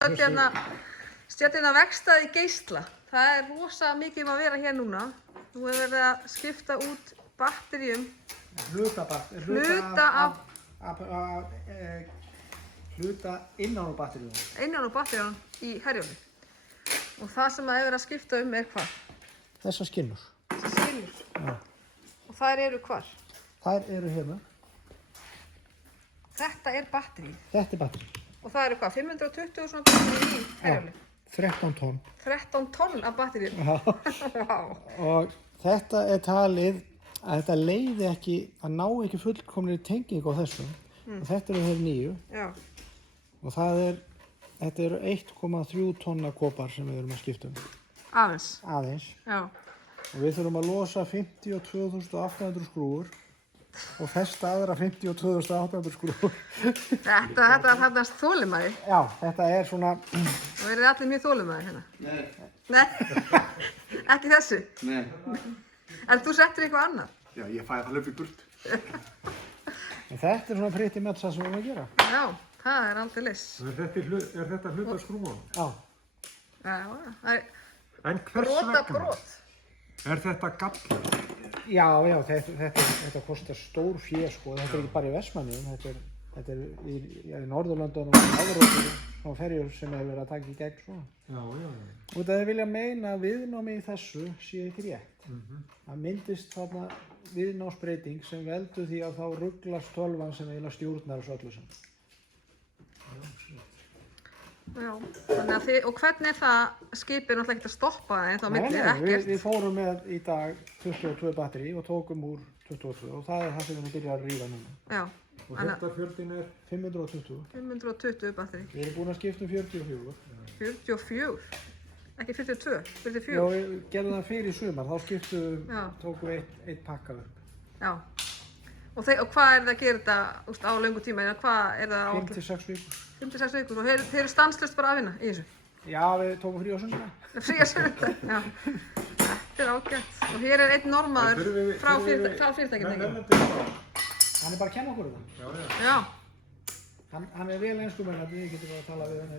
Stjórnina vegstæði geisla. Það er rosa mikið að vera hér núna. Nú er verið að skipta út batteríum. Hluta innan á batteríunum. Innan á batteríunum í Herjólfi. Og það sem það er verið að skipta er hvað? Þessar skinnur. Þessar skinnur? Já. Og þær eru hvar? Þær eru hérna. Þetta er batterí. Þetta er batterí. Og það eru hvað? 520 svona batterí í Herjólfi? 13 tonn. 13 tonn af batteríum? Já. Wow. Og þetta er talið að þetta leiði ekki, að ná ekki fullkomni tengingu á þessu. Og þetta eru þeir nýju. Já. Og þetta eru 1,3 tonna kopar sem við erum að skipta um. Aðeins? Aðeins. Já. Og við þurfum að losa 52.800 skrúfur og festa aðra 52.800 skrúfur. Þetta er þolinmæði? Já, þetta er svona... Og eru þið allir mjög þolinmæðir hérna? Nei. Nei? Ekki þessu? Nei. En þú settir eitthvað annað? Já, ég fæði það löp í burt. Þetta er svona pretty much það sem við erum að gera. Já, það er aldrei liss. Er þetta hluta skrúfunum? Já. Já, það er... En hvers vegna? Brot. Er þetta gallur? Já, þetta kostar stór fé, sko. Þetta er ekki bara í Vestmannaeyjum, þetta er í Norðurlöndunum og Evrópu og ferjur sem hefur verið að taka í gegn svona. Já. Og það vilja meina að viðnámi í þessu sé ekki rétt. Það myndist þarna viðnámsbreyting sem veldur því að þá ruglast tölvan sem eiginlega stjórnar þessu öllu saman. Já, þannig að og hvernig er það, skipið er náttúrulega ekkert að stoppa það en þá milli ekkert? Við fórum með í dag 22 batteri og tókum úr 22 og það er það sem við byrjum að rífa núna. Já. Og heildarfjöldin er? 520. 520 batteri. Við erum búin að skipta um 44. 44? Ekki 42? 44? Já, við gerðum það fyrir sumar, þá tókum við eitt pakka upp. Já. Og hvað er það að gera þetta á löngu tíma? Hvað er það á... 5-6 vikur. 5-6 vikur og þeir eru stanslaust bara að vinna í þessu? Já, við tókum frí á sunnudag. Frí á sunnudag, já. Þetta er ágætt. Og hér er einn normaður frá fyrirtækinu, ekki? Hann er bara að kenna okkur þetta. Já. Hann er vel einskumennandi, við getum bara að tala við hann.